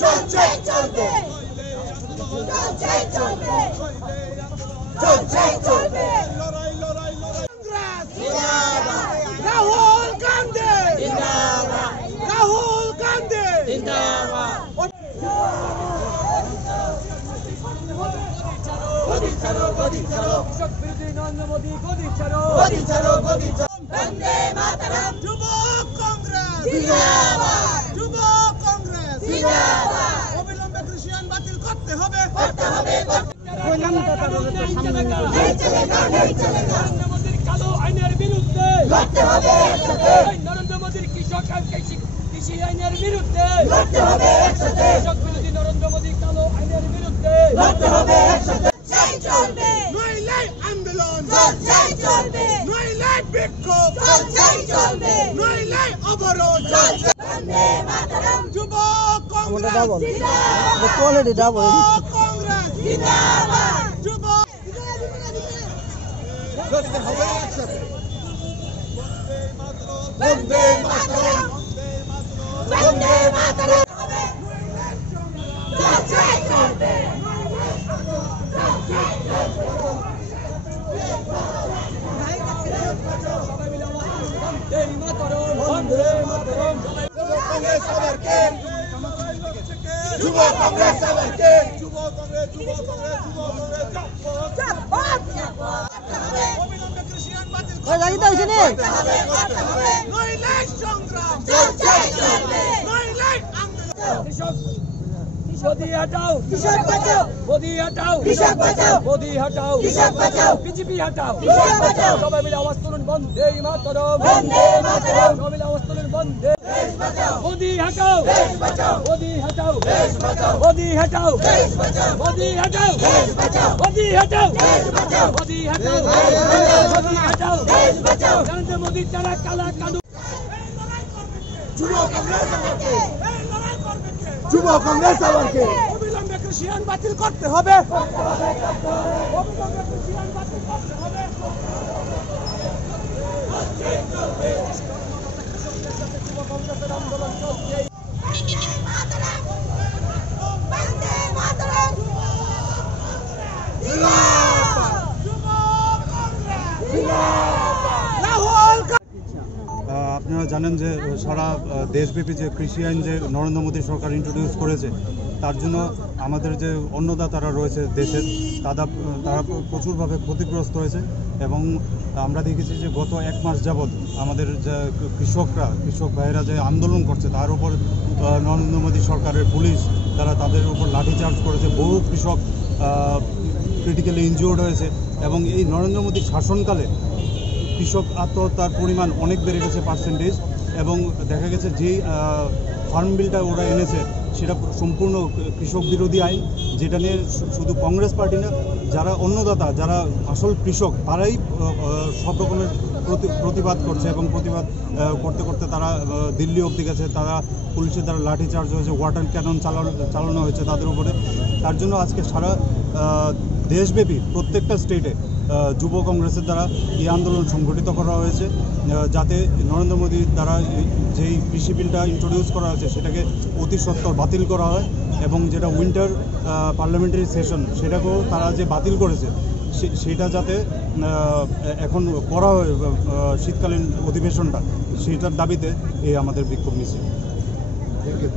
চলছে চলবে চলছে চলবে চলছে চলবে লড়াই লড়াই লড়াই জিন্দাবাদ রাহুল গান্ধী জিন্দাবাদ রাহুল গান্ধী জিন্দাবাদ গদি ছাড়ো কৃষক বিরোধী নরেন্দ্র মোদী গদি ছাড়ো বন্দে মাতরম যুব কংগ্রেস জিন্দাবাদ যুব কংগ্রেস জিন্দাবাদ অবিলম্বে কৃষি আইন বাতিল করতে হবে নরেন্দ্র মোদীর কালো আইনের বিরুদ্ধে লড়তে হবে একসাথে নরেন্দ্র মোদীর কৃষি আইনের বিরুদ্ধে লড়তে হবে একসাথে কৃষক বিরোধী নরেন্দ্র মোদীর কালো আইনের বিরুদ্ধে লড়তে হবে একসাথে চলবে নইলে আন্দোলন চলবে নইলে বিক্ষোভ চলবে নইলে অবরোধ চলবে বন্দে মাতরম যুব কংগ্রেস জিন্দাবাদ কোয়ালিটি ডাবল কংগ্রেস জিন্দাবাদ যুব লড়তে হবে একসাথে বন্দে মাতরম বন্দে মাতরম চলবে যুব কংগ্রেস অবিলম্বে কৃষি আইন বাতিল নইলে সংগ্রাম নইলে আন্দোলন মোদি हटाओ कृषक बचाओ मोदी हटाओ कृषक बचाओ मोदी हटाओ कृषक बचाओ बीजेपी हटाओ कृषक बचाओ সবাই মিলে আওয়াজ তুলুন বন্দে মাতরম সবাই মিলে আওয়াজ তুলুন বন্দে দেশ বাঁচাও মোদি হটাও দেশ বাঁচাও মোদি হটাও দেশ বাঁচাও মোদি হটাও দেশ বাঁচাও মোদি হটাও দেশ বাঁচাও মোদি হটাও দেশ বাঁচাও মোদি হটাও মোদি হটাও দেশ বাঁচাও নরেন্দ্র মোদি যারা কালা কানু যুব কংগ্রেস আবারকে অবিলম্বে কৃষি আইন বাতিল করতে হবে অবিলম্বে কৃষি আইন বাতিল করতে হবে যুব কংগ্রেসের আন্দোলন চলছে আপনারা জানেন যে সারা দেশব্যাপী যে কৃষি আইন যে নরেন্দ্র মোদী সরকার ইন্ট্রোডিউস করেছে তার জন্য আমাদের যে অন্নদাতারা রয়েছে দেশের তারা প্রচুরভাবে ক্ষতিগ্রস্ত হয়েছে এবং আমরা দেখেছি যে গত এক মাস যাবৎ আমাদের যে কৃষক ভাইয়েরা যে আন্দোলন করছে তার উপর নরেন্দ্র মোদী সরকারের পুলিশ তাদের উপর লাঠিচার্জ করেছে। বহু কৃষক ক্রিটিক্যালি ইনজিওর্ড হয়েছে এবং এই নরেন্দ্র মোদীর শাসনকালে কৃষক আত্মহত্যার পরিমাণ অনেক বেড়ে গেছে পার্সেন্টেজ এবং দেখা গেছে যেই ফার্ম বিলটা ওরা এনেছে সেটা সম্পূর্ণ কৃষক বিরোধী আইন, যেটা নিয়ে শুধু কংগ্রেস পার্টি না, যারা অন্নদাতা যারা আসল কৃষক তারাই সব রকমের প্রতিবাদ করছে এবং প্রতিবাদ করতে করতে তারা দিল্লি অবধি গেছে। তারা পুলিশের দ্বারা লাঠিচার্জ হয়েছে, ওয়াটার ক্যানন চালানো হয়েছে তাদের উপরে। তার জন্য আজকে সারা দেশব্যাপী প্রত্যেকটা স্টেটে যুব কংগ্রেসের দ্বারা এই আন্দোলন সংগঠিত করা হয়েছে, যাতে নরেন্দ্র মোদীর দ্বারা যেই কৃষি বিলটা ইন্ট্রোডিউস করা হয়েছে সেটাকে অতি সত্বর বাতিল করা হয় এবং যেটা উইন্টার পার্লামেন্টারি সেশন সেটাকেও তারা যে বাতিল করেছে সেটা যাতে এখন করা হয় শীতকালীন অধিবেশনটা, সেটার দাবিতে এই আমাদের বিক্ষোভ মিছিল। Thank you.